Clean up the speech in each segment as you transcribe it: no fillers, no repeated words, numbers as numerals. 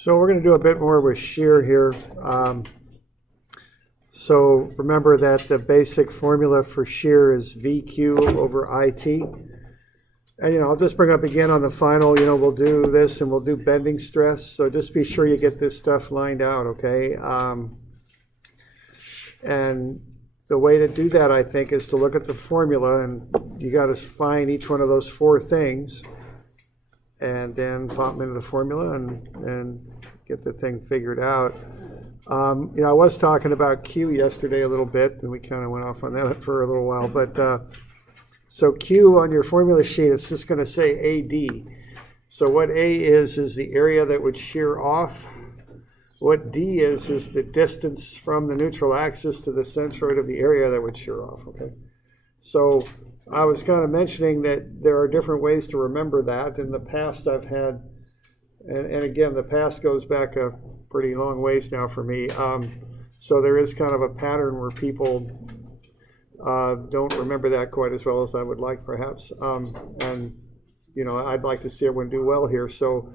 So we're going to do a bit more with shear here. So remember that the basic formula for shear is VQ over IT. And, I'll just bring up again on the final, we'll do this and we'll do bending stress. So just be sure you get this stuff lined out, okay? And the way to do that, I think, is to look at the formula, and you got to find each one of those four things and then pop them into the formula and get the thing figured out. I was talking about Q yesterday a little bit, and we kind of went off on that for a little while. But so Q on your formula sheet, it's just going to say AD. So what A is the area that would shear off. What D is the distance from the neutral axis to the centroid of the area that would shear off. Okay. So I was kind of mentioning that there are different ways to remember that. In the past, I've had, and again, the past goes back a pretty long ways now for me. So there is kind of a pattern where people don't remember that quite as well as I would like, perhaps. And I'd like to see everyone do well here. So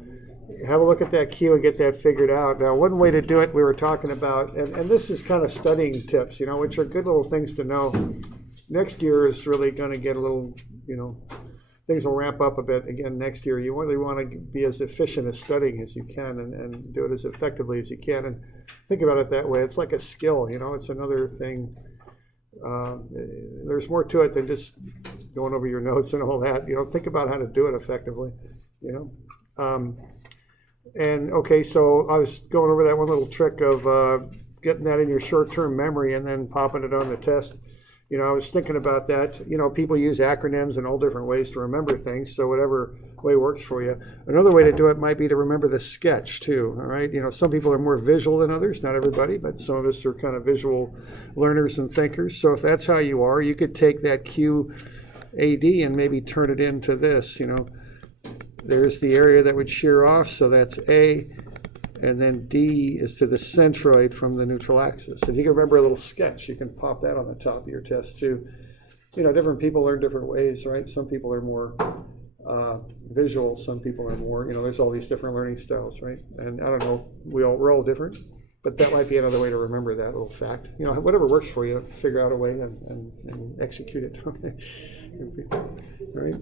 have a look at that Q and get that figured out. Now, one way to do it, we were talking about, and this is kind of studying tips, which are good little things to know. Next year is really going to get a little, things will ramp up a bit again next year. You really want to be as efficient as studying as you can and do it as effectively as you can. And think about it that way. It's like a skill, it's another thing. There's more to it than just going over your notes and all that. Think about how to do it effectively, And okay, so I was going over that one little trick of getting that in your short-term memory and then popping it on the test. I was thinking about that. People use acronyms and all different ways to remember things, so whatever way works for you. Another way to do it might be to remember the sketch too, all right? Some people are more visual than others, not everybody, but some of us are kind of visual learners and thinkers. So if that's how you are, you could take that QAD and maybe turn it into this, There's the area that would shear off, so that's A, and then D is to the centroid from the neutral axis. If you can remember a little sketch, you can pop that on the top of your test too. Different people learn different ways, right? Some people are more visual, some people are more, there's all these different learning styles, right? And I don't know, we're all different, but that might be another way to remember that little fact. Whatever works for you, figure out a way and execute it. Right?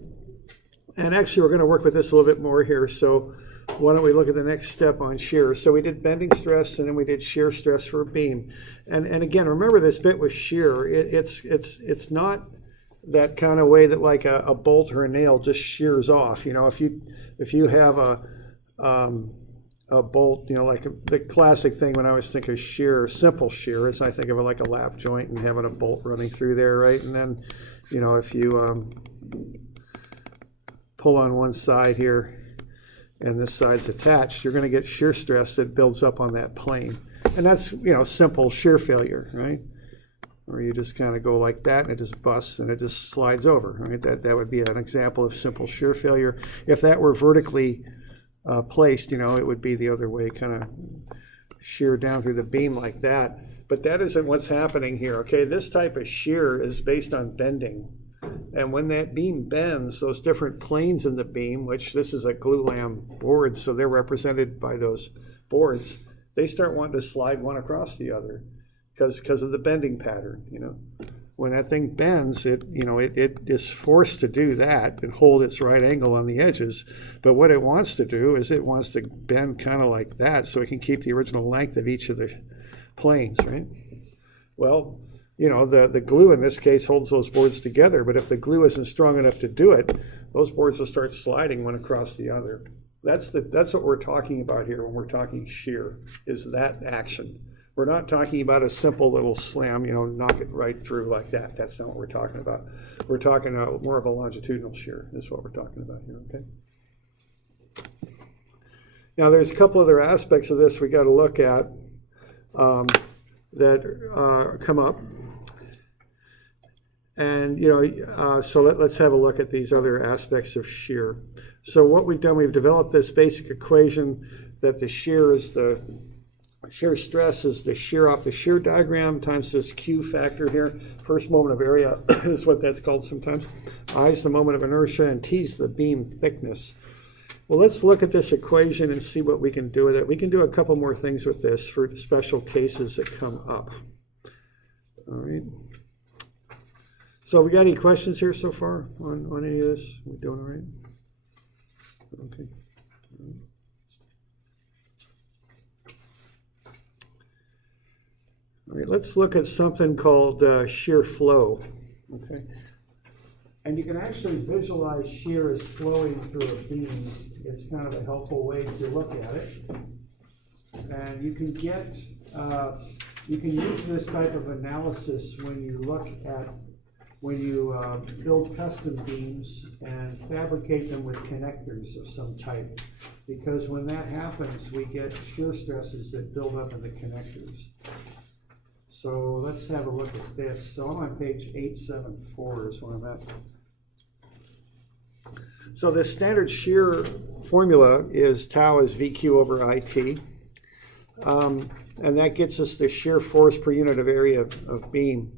And actually, we're going to work with this a little bit more here. So why don't we look at the next step on shear? So we did bending stress, and then we did shear stress for a beam. And again, remember this bit with shear. It's not that kind of way that like a bolt or a nail just shears off. If you have a bolt, like the classic thing when I always think of shear, simple shear, is I think of it like a lap joint and having a bolt running through there, right? And then, if you pull on one side here and this side's attached, you're going to get shear stress that builds up on that plane. And that's, simple shear failure, right? Or you just kind of go like that and it just busts and it just slides over, right? That would be an example of simple shear failure. If that were vertically placed, it would be the other way, kind of shear down through the beam like that. But that isn't what's happening here, okay? This type of shear is based on bending. And when that beam bends, those different planes in the beam, which this is a glulam board, so they're represented by those boards, they start wanting to slide one across the other because of the bending pattern, When that thing bends, it is forced to do that and hold its right angle on the edges. But what it wants to do is it wants to bend kind of like that so it can keep the original length of each of the planes, right? Well, the glue in this case holds those boards together, but if the glue isn't strong enough to do it, those boards will start sliding one across the other. That's what we're talking about here when we're talking shear, is that action. We're not talking about a simple little slam, knock it right through like that. That's not what we're talking about. We're talking about more of a longitudinal shear is what we're talking about here, okay? Now there's a couple other aspects of this we got to look at that come up. And, so let's have a look at these other aspects of shear. So what we've done, we've developed this basic equation that the shear stress is the shear off the shear diagram times this Q factor here. First moment of area is what that's called sometimes. I is the moment of inertia, and T is the beam thickness. Well, let's look at this equation and see what we can do with it. We can do a couple more things with this for special cases that come up. All right. So we got any questions here so far on any of this? We doing all right? Okay. All right, let's look at something called shear flow. Okay. And you can actually visualize shear as flowing through a beam. It's kind of a helpful way to look at it. And you can get, you can use this type of analysis when you look at, when you build custom beams and fabricate them with connectors of some type. Because when that happens, we get shear stresses that build up in the connectors. So let's have a look at this. So I'm on page 874 is where I'm at. So the standard shear formula is tau is VQ over IT. And that gets us the shear force per unit of area of beam.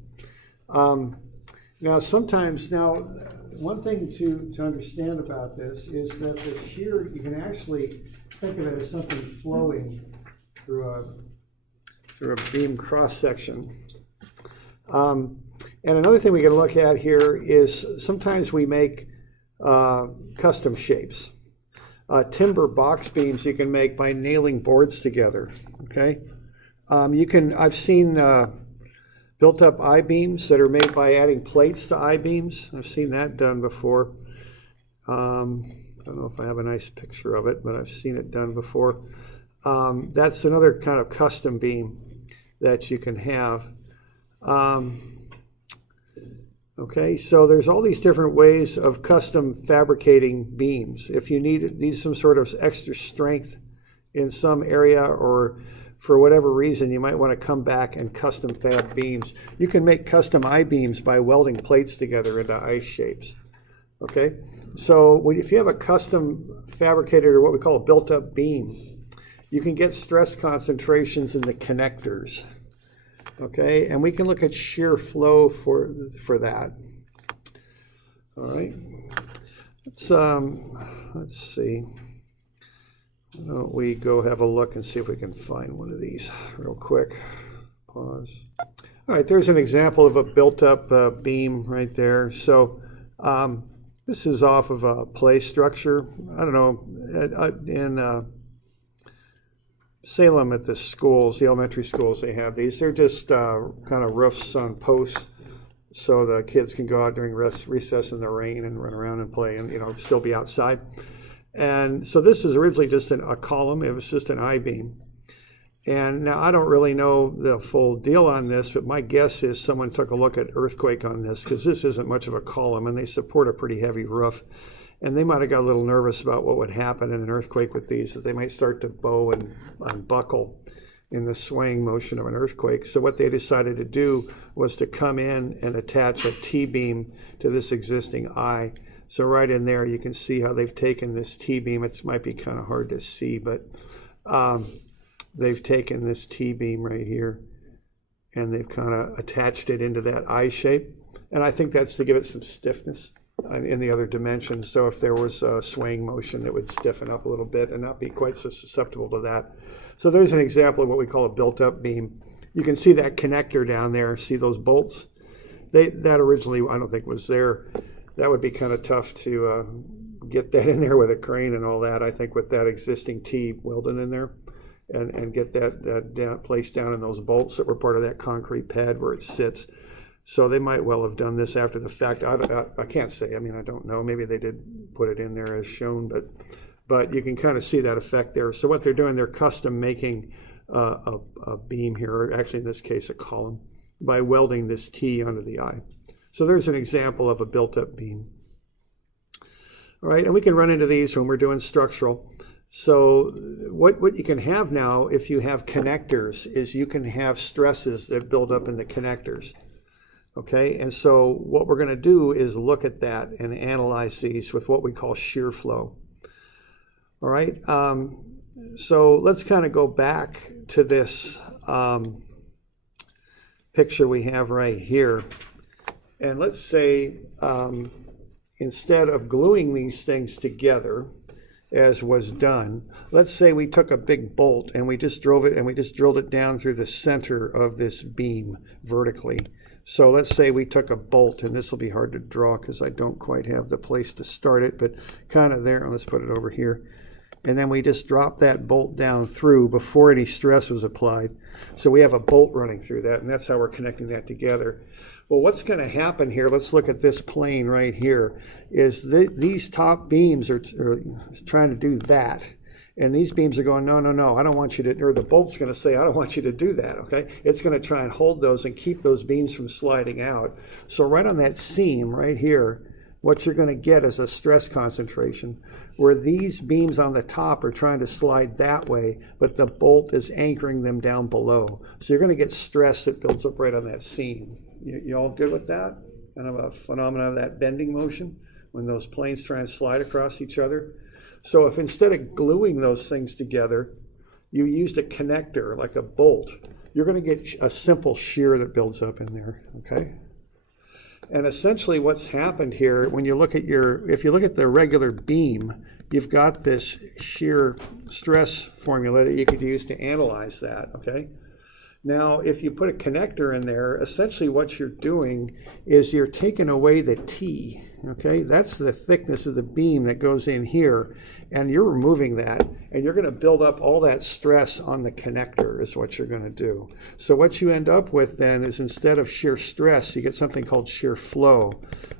Now sometimes, one thing to understand about this is that the shear, you can actually think of it as something flowing through a beam cross section. And another thing we can look at here is sometimes we make custom shapes. Timber box beams you can make by nailing boards together. Okay, I've seen built-up I-beams that are made by adding plates to I-beams. I've seen that done before. I don't know if I have a nice picture of it, but I've seen it done before. That's another kind of custom beam that you can have. Okay, so there's all these different ways of custom fabricating beams. If you need some sort of extra strength in some area, or for whatever reason you might want to come back and custom fab beams, you can make custom I-beams by welding plates together into I shapes. Okay, so if you have a custom fabricated, or what we call a built-up beam, you can get stress concentrations in the connectors. Okay, and we can look at shear flow for that. All right, let's see. Why don't we go have a look and see if we can find one of these real quick. Pause. All right, there's an example of a built-up beam right there. So this is off of a play structure. I don't know, in Salem at the schools, the elementary schools, they have these. They're just kind of roofs on posts, so the kids can go out during recess in the rain and run around and play, and still be outside. And so this is originally just a column. It was just an I-beam. And now I don't really know the full deal on this, but my guess is someone took a look at earthquake on this, because this isn't much of a column, and they support a pretty heavy roof. And they might have got a little nervous about what would happen in an earthquake with these, that they might start to bow and buckle in the swaying motion of an earthquake. So what they decided to do was to come in and attach a T-beam to this existing I. So right in there, you can see how they've taken this T-beam. It might be kind of hard to see, but they've taken this T-beam right here, and they've kind of attached it into that I shape. And I think that's to give it some stiffness in the other dimensions. So if there was a swaying motion, it would stiffen up a little bit and not be quite so susceptible to that. So there's an example of what we call a built-up beam. You can see that connector down there. See those bolts? That originally I don't think was there. That would be kind of tough to get that in there with a crane and all that. I think with that existing T welded in there, and get that placed down in those bolts that were part of that concrete pad where it sits. So they might well have done this after the fact. I can't say. I mean, I don't know. Maybe they did put it in there as shown, but you can kind of see that effect there. So what they're doing, they're custom making a beam here, or actually in this case a column, by welding this T onto the I. So there's an example of a built-up beam. All right, and we can run into these when we're doing structural. So what you can have now, if you have connectors, is you can have stresses that build up in the connectors. Okay, and so what we're going to do is look at that and analyze these with what we call shear flow. All right, so let's kind of go back to this picture we have right here. And let's say instead of gluing these things together as was done. Let's say we took a big bolt and we just drove it and we just drilled it down through the center of this beam vertically. So let's say we took a bolt, and this will be hard to draw because I don't quite have the place to start it, but kind of there. Let's put it over here. And then we just drop that bolt down through before any stress was applied. So we have a bolt running through that, and that's how we're connecting that together. Well, what's going to happen here, let's look at this plane right here, is these top beams are trying to do that. And these beams are going, no, no, no, I don't want you to, or the bolt's going to say, I don't want you to do that, okay? It's going to try and hold those and keep those beams from sliding out. So right on that seam right here, what you're going to get is a stress concentration where these beams on the top are trying to slide that way, but the bolt is anchoring them down below. So you're going to get stress that builds up right on that seam. You all good with that? Kind of a phenomenon of that bending motion when those planes try and slide across each other. So if instead of gluing those things together, you used a connector like a bolt, you're going to get a simple shear that builds up in there, okay? And essentially what's happened here, when you look at if you look at the regular beam, you've got this shear stress formula that you could use to analyze that, okay? Now, if you put a connector in there, essentially what you're doing is you're taking away the T, okay? That's the thickness of the beam that goes in here, and you're removing that, and you're going to build up all that stress on the connector is what you're going to do. So what you end up with then is instead of shear stress, you get something called shear flow,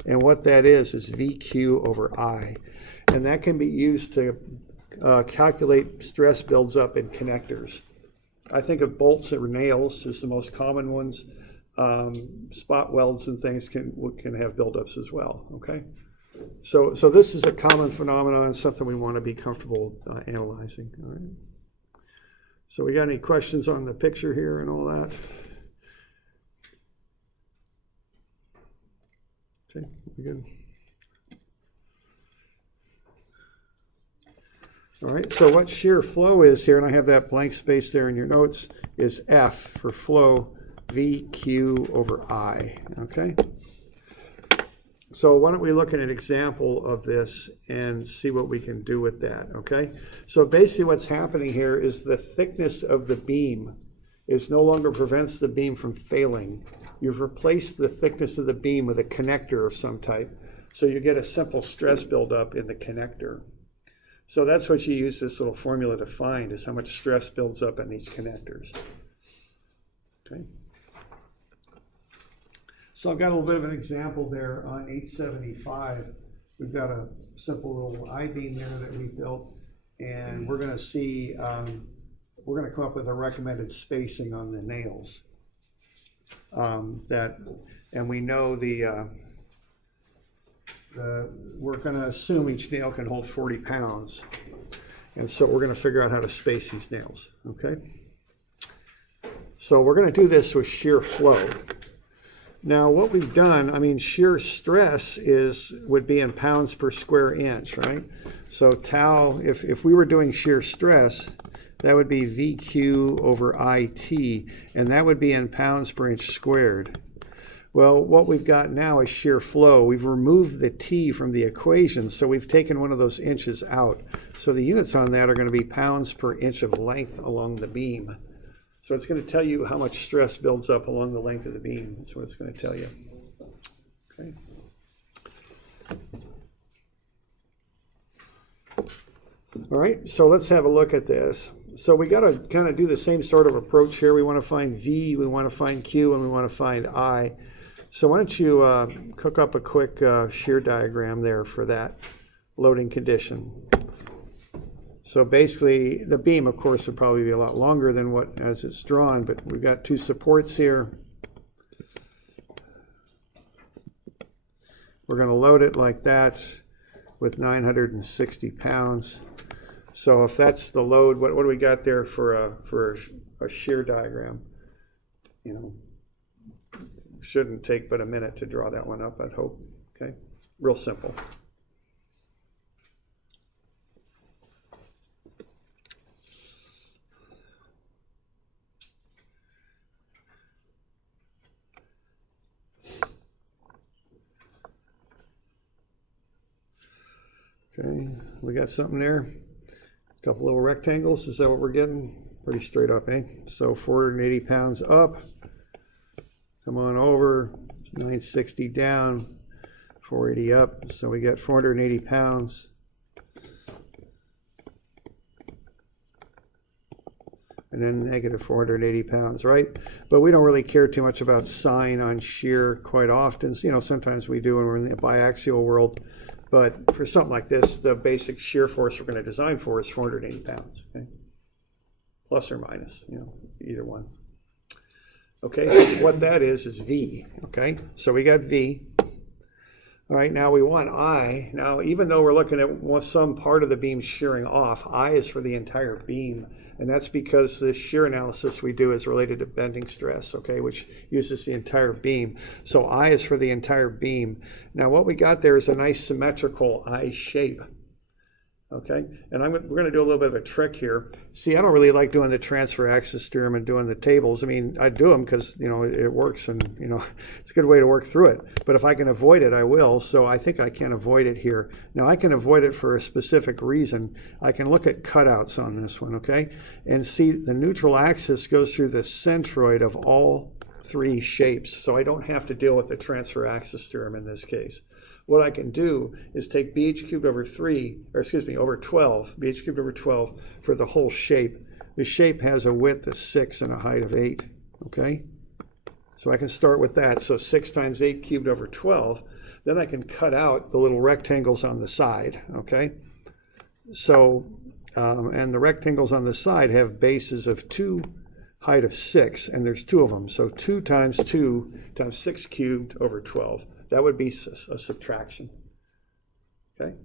and what that is VQ over I, and that can be used to calculate stress builds up in connectors. I think of bolts or nails as the most common ones. Spot welds and things can have buildups as well, okay? So this is a common phenomenon and something we want to be comfortable analyzing, all right? So we got any questions on the picture here and all that? Okay, we good? All right, so what shear flow is here, and I have that blank space there in your notes, is F for flow, VQ over I, okay? So why don't we look at an example of this and see what we can do with that, okay? So basically what's happening here is the thickness of the beam is no longer prevents the beam from failing. You've replaced the thickness of the beam with a connector of some type, so you get a simple stress buildup in the connector. So that's what you use this little formula to find, is how much stress builds up in these connectors. Okay. So I've got a little bit of an example there on 875. We've got a simple little I-beam there that we built, and we're going to see, we're going to come up with a recommended spacing on the nails. And we know we're going to assume each nail can hold 40 pounds. And so we're going to figure out how to space these nails, okay? So we're going to do this with shear flow. Now what we've done, I mean, shear stress would be in pounds per square inch, right? So tau, if we were doing shear stress, that would be VQ over IT, and that would be in pounds per inch squared. Well, what we've got now is shear flow. We've removed the T from the equation, so we've taken one of those inches out. So the units on that are going to be pounds per inch of length along the beam. So it's going to tell you how much stress builds up along the length of the beam. That's what it's going to tell you. Okay. All right, so let's have a look at this. So we got to kind of do the same sort of approach here. We want to find V, we want to find Q, and we want to find I. So why don't you cook up a quick shear diagram there for that loading condition. So basically the beam, of course, would probably be a lot longer than what as it's drawn, but we've got two supports here. We're going to load it like that with 960 pounds. So if that's the load, what do we got there for a shear diagram? You know, shouldn't take but a minute to draw that one up, I'd hope. Okay, real simple. Okay, we got something there. Couple little rectangles, is that what we're getting? Pretty straight up, eh? So 480 pounds up, come on over, 960 down, 480 up, so we get 480 pounds. And then negative 480 pounds, right? But we don't really care too much about sine on shear quite often. You know, sometimes we do when we're in the biaxial world. But for something like this, the basic shear force we're going to design for is 480 pounds, okay? Plus or minus, you know, either one. Okay, so what that is V, okay? So we got V. All right, now we want I. Now, even though we're looking at some part of the beam shearing off, I is for the entire beam. And that's because the shear analysis we do is related to bending stress, okay, which uses the entire beam. So I is for the entire beam. Now what we got there is a nice symmetrical I shape, okay? And we're going to do a little bit of a trick here. See, I don't really like doing the transfer axis theorem and doing the tables. I mean, I do them because, you know, it works and, you know, it's a good way to work through it. But if I can avoid it, I will. So I think I can avoid it here. Now, I can avoid it for a specific reason. I can look at cutouts on this one, okay? And see the neutral axis goes through the centroid of all three shapes. So I don't have to deal with the transfer axis theorem in this case. What I can do is take bh cubed over 12, bh cubed over 12 for the whole shape. The shape has a width of 6 and a height of 8, okay? So I can start with that. So 6 times 8 cubed over 12. Then I can cut out the little rectangles on the side, okay? So, and the rectangles on the side have bases of 2, height of 6, and there's 2 of them. So 2 times 6 cubed over 12. That would be a subtraction, okay?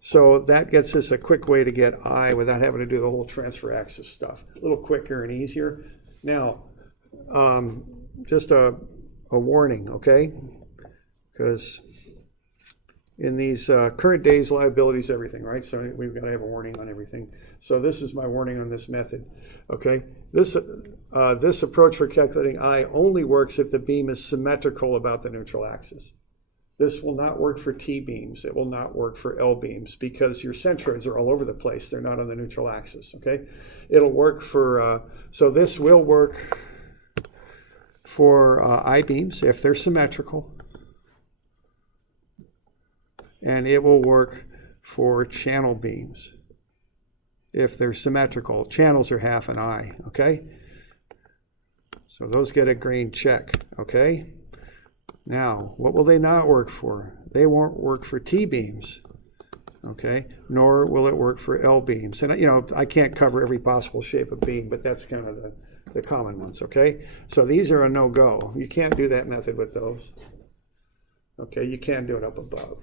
So that gets us a quick way to get I without having to do the whole transfer axis stuff. A little quicker and easier. Now, just a warning, okay? Because in these current days, liability is everything, right? So we've got to have a warning on everything. So this is my warning on this method, okay? This approach for calculating I only works if the beam is symmetrical about the neutral axis. This will not work for T-beams. It will not work for L-beams because your centroids are all over the place. They're not on the neutral axis, okay? It'll work for, so this will work for I-beams if they're symmetrical. And it will work for channel beams if they're symmetrical. Channels are half an I, okay? So those get a green check, okay? Now, what will they not work for? They won't work for T-beams, okay? Nor will it work for L-beams. And, you know, I can't cover every possible shape of beam, but that's kind of the common ones, okay? So these are a no-go. You can't do that method with those, okay? You can do it up above.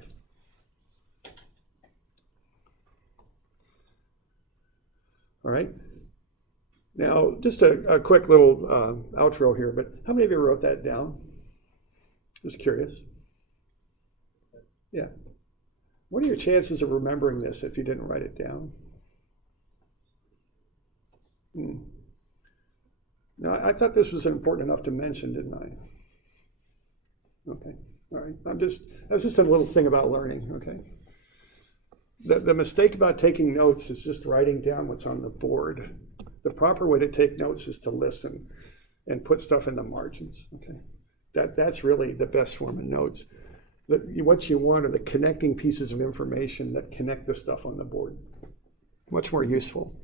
All right. Now, just a quick little outro here, but how many of you wrote that down? Just curious. Yeah. What are your chances of remembering this if you didn't write it down? Now, I thought this was important enough to mention, didn't I? Okay. All right. That's just a little thing about learning, okay? The mistake about taking notes is just writing down what's on the board. The proper way to take notes is to listen and put stuff in the margins, okay? That's really the best form of notes. What you want are the connecting pieces of information that connect the stuff on the board. Much more useful.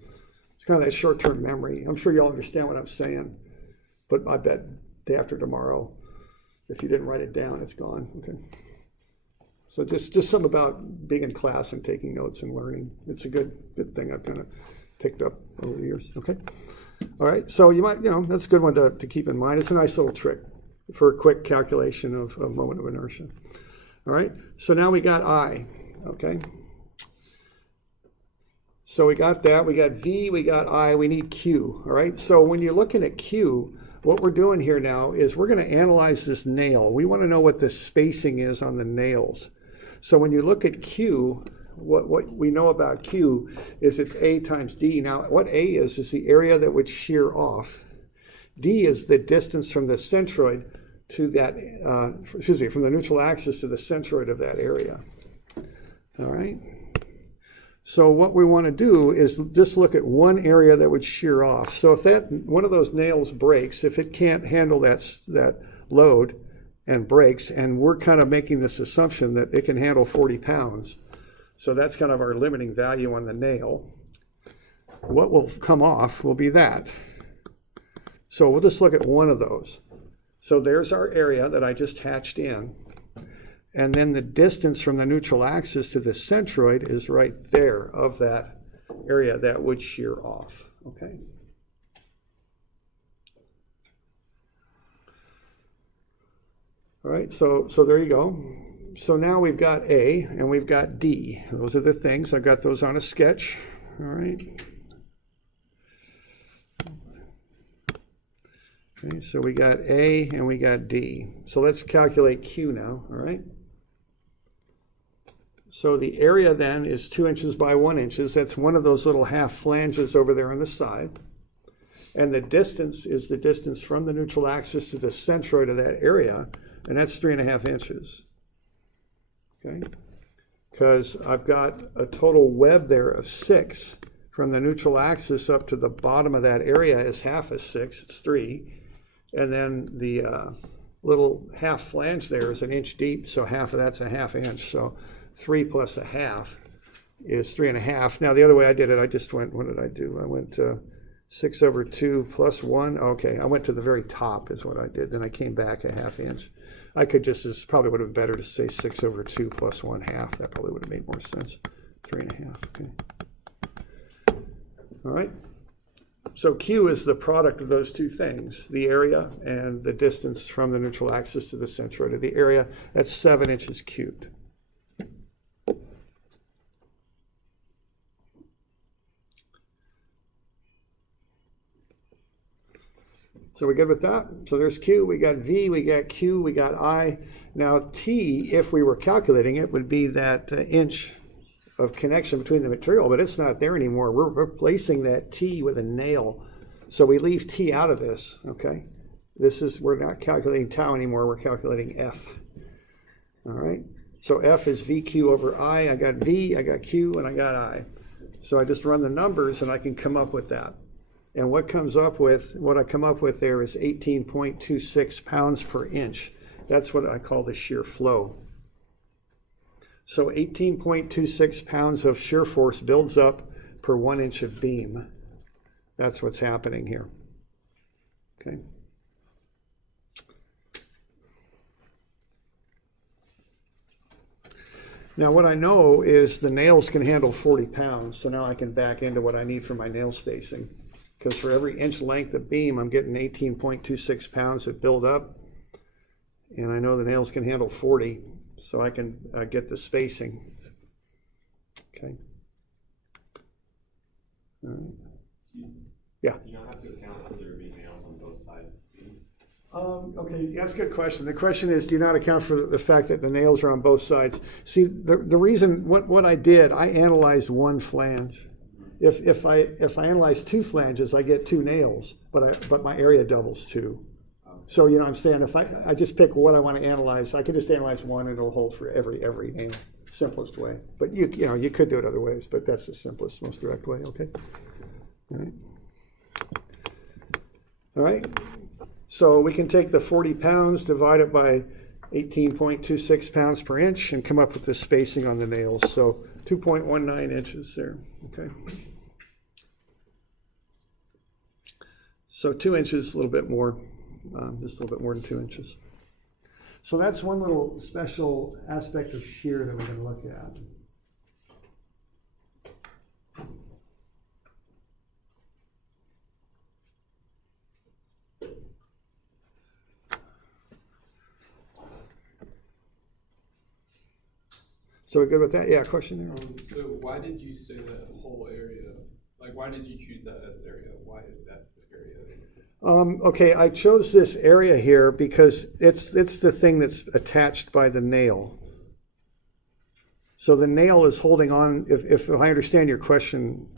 It's kind of that short-term memory. I'm sure you all understand what I'm saying, but I bet day after tomorrow, if you didn't write it down, it's gone, okay? So just something about being in class and taking notes and learning. It's a good thing I've kind of picked up over the years, okay? All right, so you might, that's a good one to keep in mind. It's a nice little trick for a quick calculation of moment of inertia. All right, so now we got I, okay? So we got that, we got V, we got I, we need Q, all right? So when you're looking at Q, what we're doing here now is we're going to analyze this nail. We want to know what the spacing is on the nails. So when you look at Q, what we know about Q is it's A times D. Now, what A is the area that would shear off. D is the distance from the centroid to that, from the neutral axis to the centroid of that area. All right, So what we want to do is just look at one area that would shear off. So if that one of those nails breaks, if it can't handle that load and breaks, and we're kind of making this assumption that it can handle 40 pounds, so that's kind of our limiting value on the nail, what will come off will be that. So we'll just look at one of those. So there's our area that I just hatched in. And then the distance from the neutral axis to the centroid is right there of that area that would shear off, okay? All right, so there you go. So now we've got A and we've got D. Those are the things. I got those on a sketch, all right? Okay, so we got A and we got D. So let's calculate Q now, all right? So the area then is 2 inches by 1 inch. That's one of those little half flanges over there on the side. And the distance is the distance from the neutral axis to the centroid of that area, and that's 3.5 inches. Okay? Because I've got a total web there of 6 from the neutral axis up to the bottom of that area is half of 6, it's 3. And then the little half flange there is 1 inch deep, so half of that's 1/2 inch. So 3 plus 1/2 is 3.5. Now the other way I did it, I just went, what did I do? I went 6 over 2 plus 1. Okay, I went to the very top is what I did. Then I came back 1/2 inch. I could just, it's probably would have been better to say 6 over 2 plus 1/2. That probably would have made more sense. 3.5, okay. All right. So Q is the product of those two things, the area and the distance from the neutral axis to the centroid of the area. That's 7 inches cubed. So we're good with that? So there's Q, we got V, we got Q, we got I. Now T, if we were calculating it, would be that inch of connection between the material, but it's not there anymore. We're replacing that T with a nail. So we leave T out of this, okay? We're not calculating tau anymore, we're calculating F. All right, so F is VQ over I. I got V, I got Q, and I got I. So I just run the numbers and I can come up with that. And what I come up with there is 18.26 pounds per inch. That's what I call the shear flow. So 18.26 pounds of shear force builds up per 1 inch of beam. That's what's happening here. Okay. Now what I know is the nails can handle 40 pounds, so now I can back into what I need for my nail spacing. Because for every inch length of beam, I'm getting 18.26 pounds that build up. And I know the nails can handle 40, so I can get the spacing. Okay. All right. Yeah. Do you not have to account for there being nails on both sides? Okay, that's a good question. The question is, do you not account for the fact that the nails are on both sides? See, the reason, what I did, I analyzed one flange. If I analyze 2 flanges, I get 2 nails, but my area doubles too. So you know what I'm saying, if I just pick what I want to analyze, I could just analyze one and it'll hold for every nail, simplest way. But you know, you could do it other ways, but that's the simplest, most direct way, okay? All right. All right. So we can take the 40 pounds, divide it by 18.26 pounds per inch, and come up with the spacing on the nails. So 2.19 inches there, okay? So 2 inches, a little bit more, just a little bit more than 2 inches. So that's one little special aspect of shear that we're going to look at. So we're good with that? Yeah, question there. So why did you say that whole area? Like, why did you choose that as area? Why is that the area? Okay, I chose this area here because it's the thing that's attached by the nail. So the nail is holding on, if I understand your question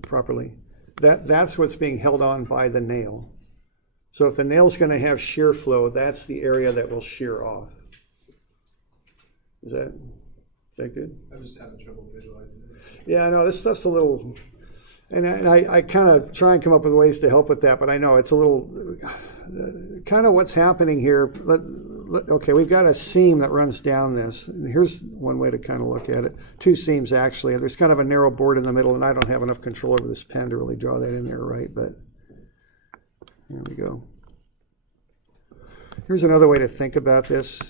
properly, that's what's being held on by the nail. So if the nail's going to have shear flow, that's the area that will shear off. Does that good? I'm just having trouble visualizing it. Yeah, I know, this stuff's a little, and I kind of try and come up with ways to help with that, but I know it's a little, kind of what's happening here. Okay, we've got a seam that runs down this. Here's one way to kind of look at it. Two seams, actually. There's kind of a narrow board in the middle, and I don't have enough control over this pen to really draw that in there right, but there we go. Here's another way to think about this.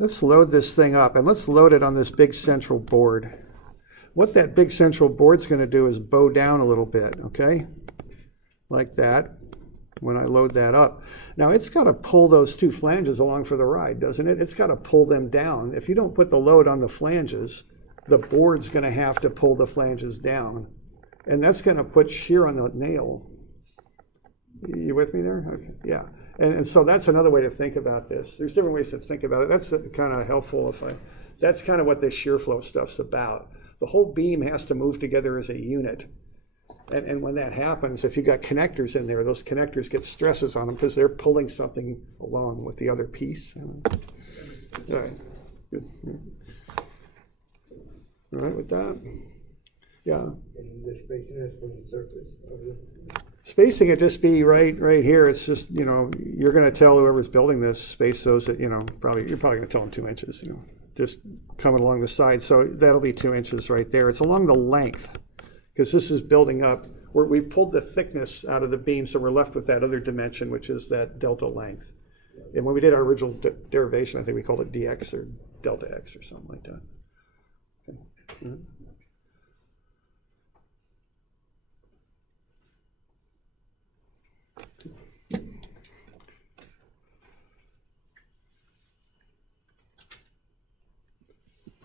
Let's load this thing up, and let's load it on this big central board. What that big central board's going to do is bow down a little bit, okay? Like that, when I load that up. Now, it's got to pull those two flanges along for the ride, doesn't it? It's got to pull them down. If you don't put the load on the flanges, the board's going to have to pull the flanges down. And that's going to put shear on the nail. You with me there? Okay. Yeah. And so that's another way to think about this. There's different ways to think about it. That's kind of helpful that's kind of what this shear flow stuff's about. The whole beam has to move together as a unit. And when that happens, if you've got connectors in there, those connectors get stresses on them because they're pulling something along with the other piece. All right. Good. All right with that? Yeah. And the spacing is from the surface of the... Spacing it just be right here. It's just, you know, you're going to tell whoever's building this, space those that, you know, you're probably going to tell them 2 inches, you know, just coming along the side. So that'll be 2 inches right there. It's along the length because this is building up. We pulled the thickness out of the beam, so we're left with that other dimension, which is that delta length. And when we did our original derivation, I think we called it dx or delta x or something like that. Okay. Mm-hmm.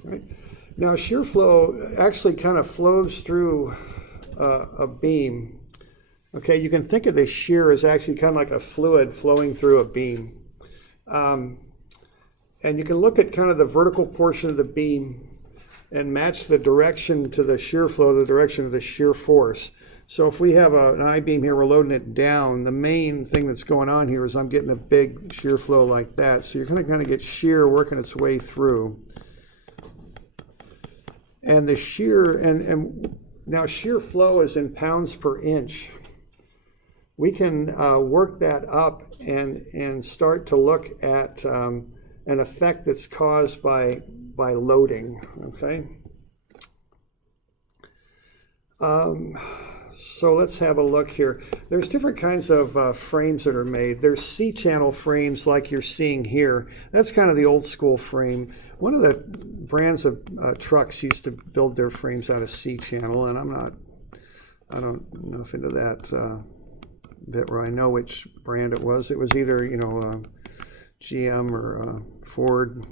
Right. Now, shear flow actually kind of flows through a beam. Okay, you can think of the shear as actually kind of like a fluid flowing through a beam. And you can look at kind of the vertical portion of the beam and match the direction to the shear flow, the direction of the shear force. So if we have an I-beam here, we're loading it down. The main thing that's going on here is I'm getting a big shear flow like that. So you're going to kind of get shear working its way through. And the shear, and now shear flow is in pounds per inch. We can work that up and start to look at an effect that's caused by loading, okay? So let's have a look here. There's different kinds of frames that are made. There's C-channel frames like you're seeing here. That's kind of the old school frame. One of the brands of trucks used to build their frames out of C-channel, and I don't know if into that bit where I know which brand it was. It was either, you know, GM or Ford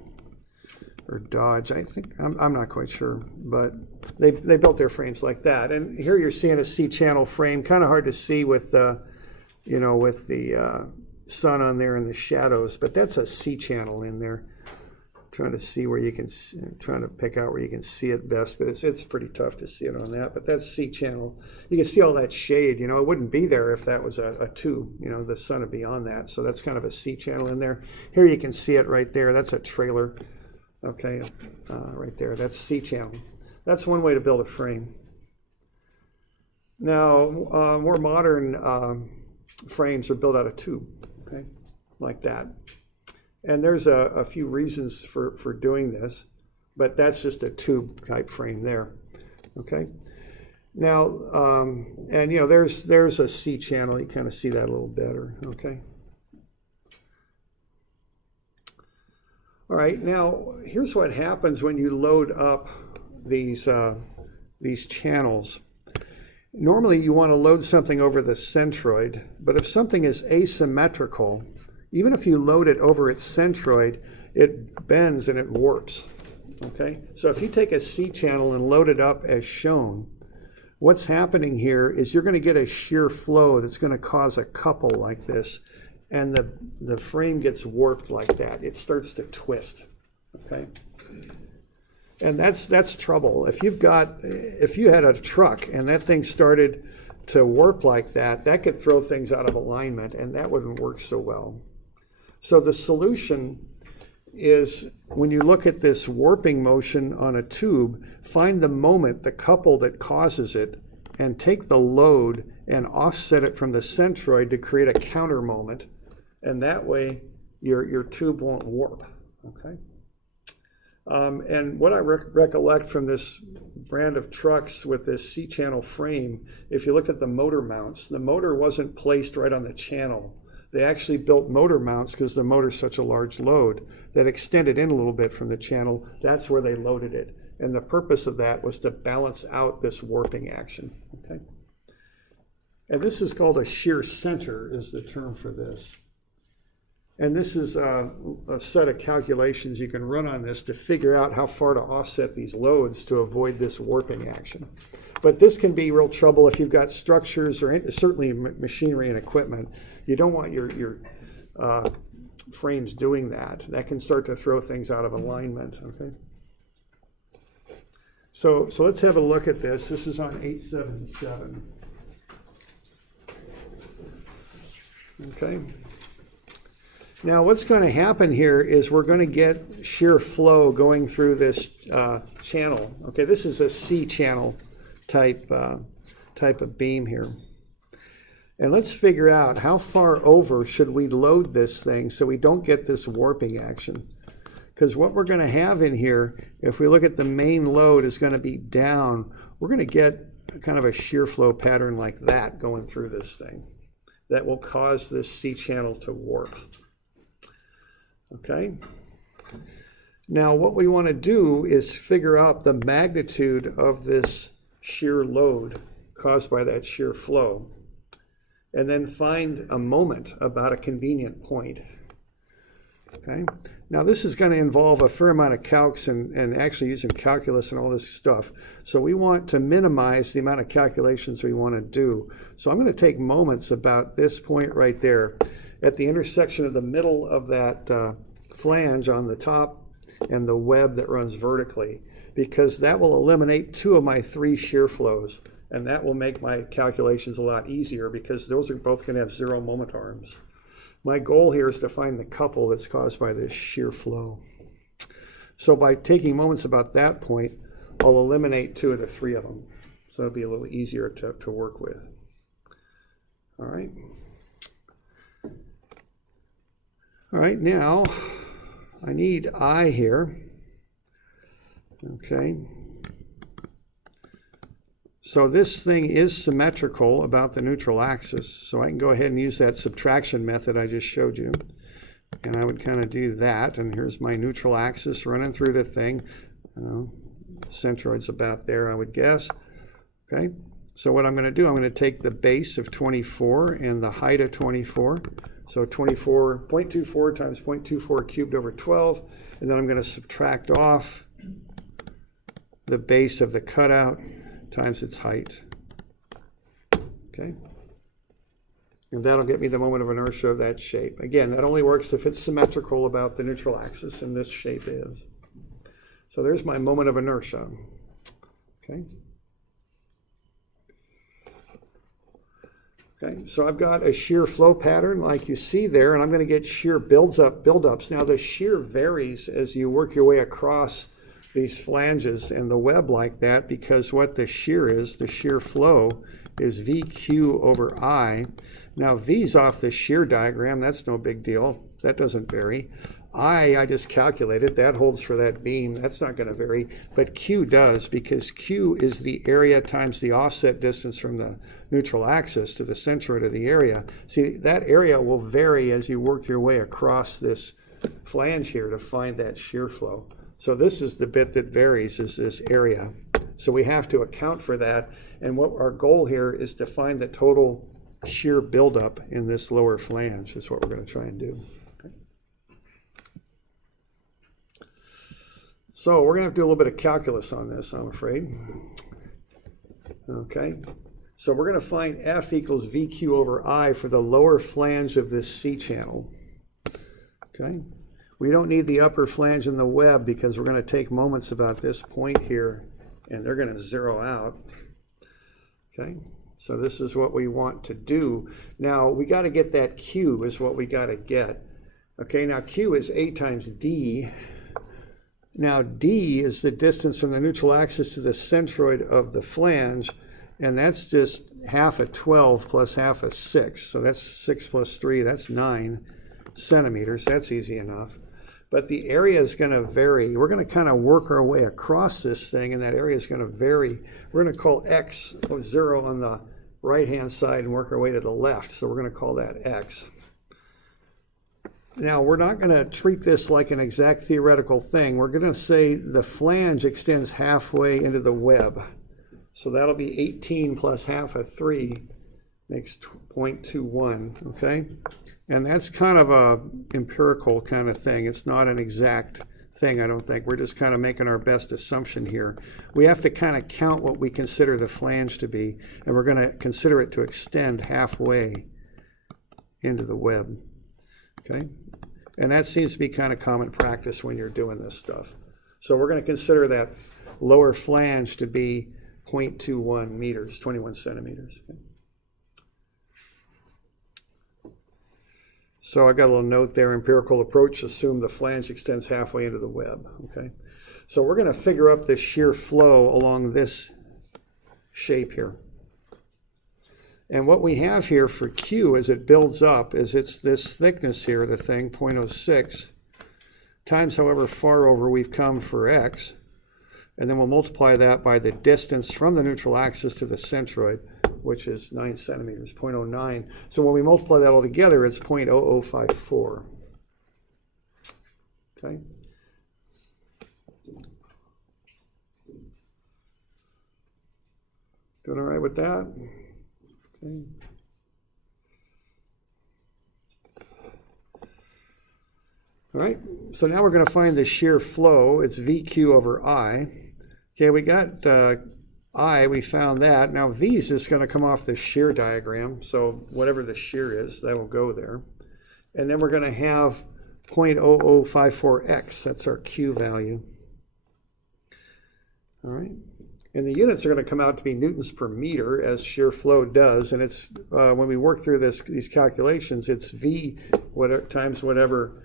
or Dodge. I think I'm not quite sure, but they built their frames like that. And here you're seeing a C-channel frame, kind of hard to see with the, you know, with the sun on there and the shadows, but that's a C-channel in there. Trying to see where you can, trying to pick out where you can see it best, but it's pretty tough to see it on that. But that's C-channel. You can see all that shade. You know, it wouldn't be there if that was a tube. You know, the sun would be on that. So that's kind of a C-channel in there. Here you can see it right there. That's a trailer. Okay, right there. That's C-channel. That's one way to build a frame. Now, more modern frames are built out of tube. Okay, like that. And there's a few reasons for doing this, but that's just a tube type frame there, okay? Now, and you know, there's a C-channel, you kind of see that a little better, okay? All right, now here's what happens when you load up these channels. Normally you want to load something over the centroid, but if something is asymmetrical, even if you load it over its centroid, it bends and it warps, okay? So if you take a C-channel and load it up as shown, what's happening here is you're going to get a shear flow that's going to cause a couple like this, and the frame gets warped like that. It starts to twist, okay? And that's trouble. If you had a truck and that thing started to warp like that, that could throw things out of alignment, and that wouldn't work so well. So the solution is, when you look at this warping motion on a tube, find the moment, the couple that causes it, and take the load and offset it from the centroid to create a counter moment, and that way your tube won't warp, okay? And what I recollect from this brand of trucks with this C-channel frame, if you look at the motor mounts, the motor wasn't placed right on the channel. They actually built motor mounts because the motor's such a large load that extended in a little bit from the channel. That's where they loaded it. And the purpose of that was to balance out this warping action, okay? And this is called a shear center, is the term for this. And this is a set of calculations you can run on this to figure out how far to offset these loads to avoid this warping action. But this can be real trouble if you've got structures or certainly machinery and equipment. You don't want your frames doing that. That can start to throw things out of alignment, okay? So let's have a look at this. This is on 877. Okay. Now what's going to happen here is we're going to get shear flow going through this channel. Okay, this is a C-channel type of beam here. And let's figure out how far over should we load this thing so we don't get this warping action. Because what we're going to have in here, if we look at the main load, is going to be down. We're going to get kind of a shear flow pattern like that going through this thing. That will cause this C-channel to warp. Okay? Now what we want to do is figure out the magnitude of this shear load caused by that shear flow, and then find a moment about a convenient point. Okay? Now this is going to involve a fair amount of calcs and actually using calculus and all this stuff. So we want to minimize the amount of calculations we want to do. So I'm going to take moments about this point right there at the intersection of the middle of that flange on the top and the web that runs vertically, because that will eliminate 2 of my 3 shear flows, and that will make my calculations a lot easier because those are both going to have 0 moment arms. My goal here is to find the couple that's caused by this shear flow. So by taking moments about that point, I'll eliminate 2 of the 3 of them. So it'll be a little easier to work with. All right. All right, now I need I here. Okay. So this thing is symmetrical about the neutral axis, so I can go ahead and use that subtraction method I just showed you. And I would kind of do that, and here's my neutral axis running through the thing. Centroid's about there, I would guess. Okay, so what I'm going to do, I'm going to take the base of 24 and the height of 24. So 0.24 times 0.24 cubed over 12, and then I'm going to subtract off the base of the cutout times its height. Okay? And that'll get me the moment of inertia of that shape. Again, that only works if it's symmetrical about the neutral axis, and this shape is. So there's my moment of inertia. Okay? Okay, so I've got a shear flow pattern like you see there, and I'm going to get shear buildups. Now the shear varies as you work your way across these flanges and the web like that, because what the shear is, the shear flow, is VQ over I. Now V's off the shear diagram, that's no big deal, that doesn't vary. I just calculated, that holds for that beam, that's not going to vary, but Q does, because Q is the area times the offset distance from the neutral axis to the centroid of the area. See, that area will vary as you work your way across this flange here to find that shear flow. So this is the bit that varies, is this area. So we have to account for that, and what our goal here is to find the total shear buildup in this lower flange is what we're going to try and do. Okay. So we're going to have to do a little bit of calculus on this, I'm afraid. Okay. So we're going to find F equals VQ over I for the lower flange of this C channel. Okay. We don't need the upper flange in the web because we're going to take moments about this point here and they're going to zero out. Okay, so this is what we want to do. Now we got to get that Q is what we got to get. Okay, now Q is A times D. Now D is the distance from the neutral axis to the centroid of the flange, and that's just half of 12 plus half of 6. So that's 6 plus 3, that's 9 centimeters. That's easy enough. But the area is going to vary. We're going to kind of work our way across this thing, and that area is going to vary. We're going to call X 0 on the right-hand side and work our way to the left. So we're going to call that X. Now, we're not going to treat this like an exact theoretical thing. We're going to say the flange extends halfway into the web. So that'll be 18 plus half of 3 makes 0.21, okay? And that's kind of a empirical kind of thing. It's not an exact thing, I don't think. We're just kind of making our best assumption here. We have to kind of count what we consider the flange to be, and we're going to consider it to extend halfway into the web, okay? And that seems to be kind of common practice when you're doing this stuff. So we're going to consider that lower flange to be 0.21 meters, 21 centimeters. Okay? So I got a little note there, empirical approach, assume the flange extends halfway into the web, okay? So we're going to figure up this shear flow along this shape here. And what we have here for Q as it builds up is it's this thickness here, the thing, 0.06, times however far over we've come for X, and then we'll multiply that by the distance from the neutral axis to the centroid, which is 9 centimeters, 0.09. So when we multiply that all together, it's 0.0054. Okay? Doing all right with that? Okay. All right, so now we're going to find the shear flow. It's VQ over I. Okay, we got I, we found that. Now V is just going to come off the shear diagram. So whatever the shear is, that will go there. And then we're going to have 0.0054x. That's our Q value. All right. And the units are going to come out to be newtons per meter, as shear flow does. And it's when we work through these calculations, it's V times whatever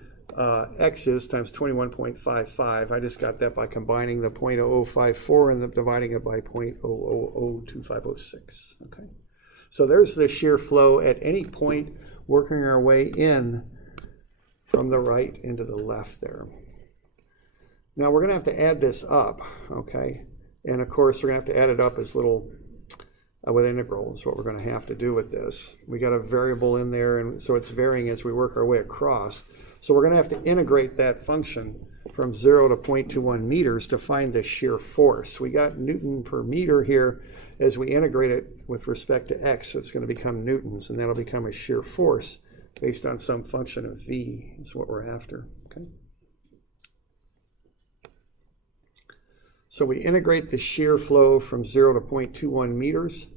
X is times 21.55. I just got that by combining the 0.0054 and dividing it by 0.0002506. Okay. So there's the shear flow at any point working our way in from the right into the left there. Now we're going to have to add this up, okay? And of course we're going to have to add it up as little with integral is what we're going to have to do with this. We got a variable in there, and so it's varying as we work our way across. So we're going to have to integrate that function from 0 to 0.21 meters to find the shear force. We got Newton per meter here. As we integrate it with respect to X, so it's going to become newtons, and that'll become a shear force based on some function of V is what we're after. Okay. So we integrate the shear flow from 0 to 0.21 meters.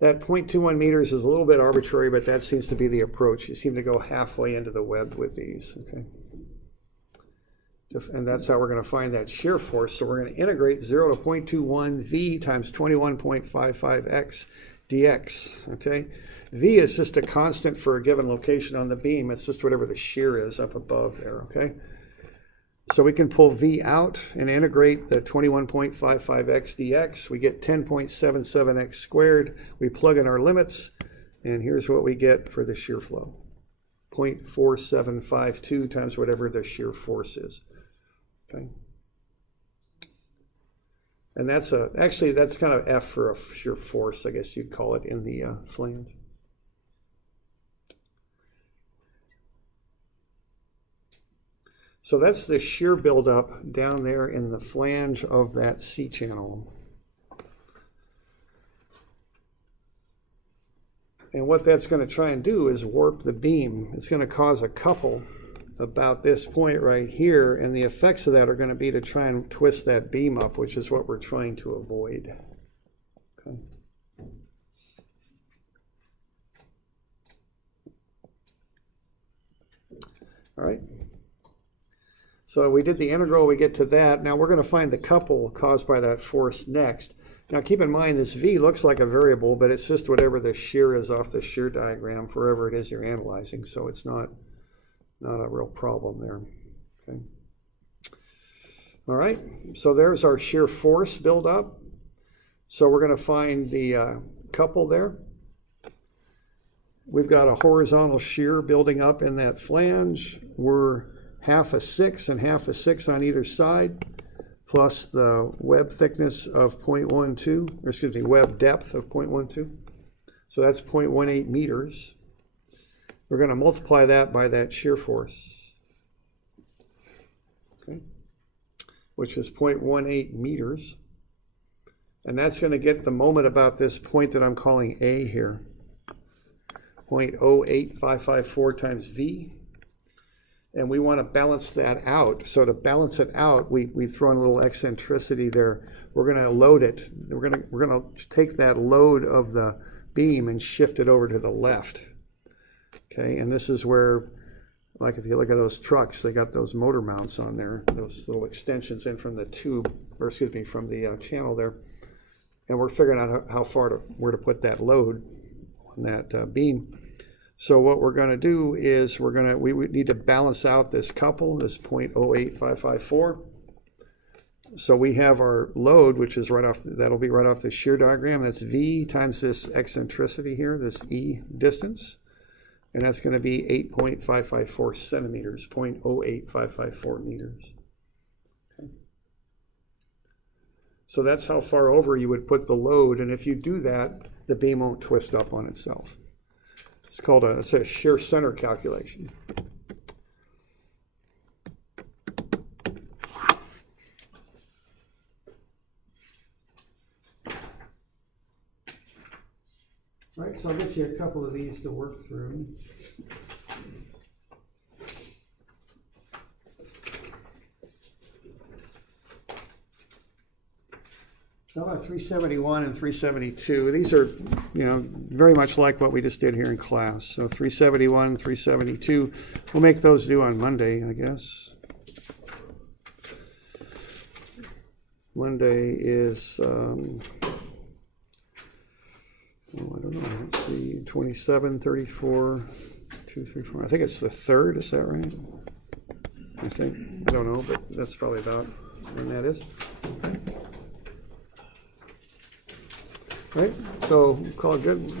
That 0.21 meters is a little bit arbitrary, but that seems to be the approach. You seem to go halfway into the web with these, okay? And that's how we're going to find that shear force. So we're going to integrate 0 to 0.21 V times 21.55x dx, okay? V is just a constant for a given location on the beam. It's just whatever the shear is up above there, okay? So we can pull V out and integrate the 21.55x dx. We get 10.77x squared. We plug in our limits, and here's what we get for the shear flow. 0.4752 times whatever the shear force is. Okay. And that's actually that's kind of F for a shear force, I guess you'd call it, in the flange. So that's the shear buildup down there in the flange of that C channel. And what that's going to try and do is warp the beam. It's going to cause a couple about this point right here, and the effects of that are going to be to try and twist that beam up, which is what we're trying to avoid. Okay. All right. So we did the integral, we get to that. Now we're going to find the couple caused by that force next. Now keep in mind this V looks like a variable, but it's just whatever the shear is off the shear diagram, wherever it is you're analyzing. So it's not not a real problem there. Okay. All right, so there's our shear force buildup. So we're going to find the couple there. We've got a horizontal shear building up in that flange. We're 1/2 a 6 and 1/2 a 6 on either side, plus the web thickness of 0.12, or excuse me, web depth of 0.12. So that's 0.18 meters. We're going to multiply that by that shear force, okay, which is 0.18 meters. And that's going to get the moment about this point that I'm calling A here. 0.08554 times V. And we want to balance that out. So to balance it out, we throw in a little eccentricity there. We're going to load it. We're going to take that load of the beam and shift it over to the left. Okay, and this is where, like if you look at those trucks, they got those motor mounts on there, those little extensions in from the tube, or excuse me, from the channel there. And we're figuring out how far where to put that load on that beam. So what we're going to do is we need to balance out this couple, this 0.08554. So we have our load, which is that'll be right off the shear diagram. That's V times this eccentricity here, this E distance. And that's going to be 8.554 centimeters, 0.08554 meters. Okay. So that's how far over you would put the load. And if you do that, the beam won't twist up on itself. It's called a shear center calculation. Right, so I'll get you a couple of these to work through. So about 371 and 372. These are, very much like what we just did here in class. So 371, 372. We'll make those due on Monday, I guess. Monday is, I don't know, let's see, 27, 34, 2, 3, 4. I think it's the 3rd, is that right? I think, I don't know, but that's probably about when that is. Right, so call it good.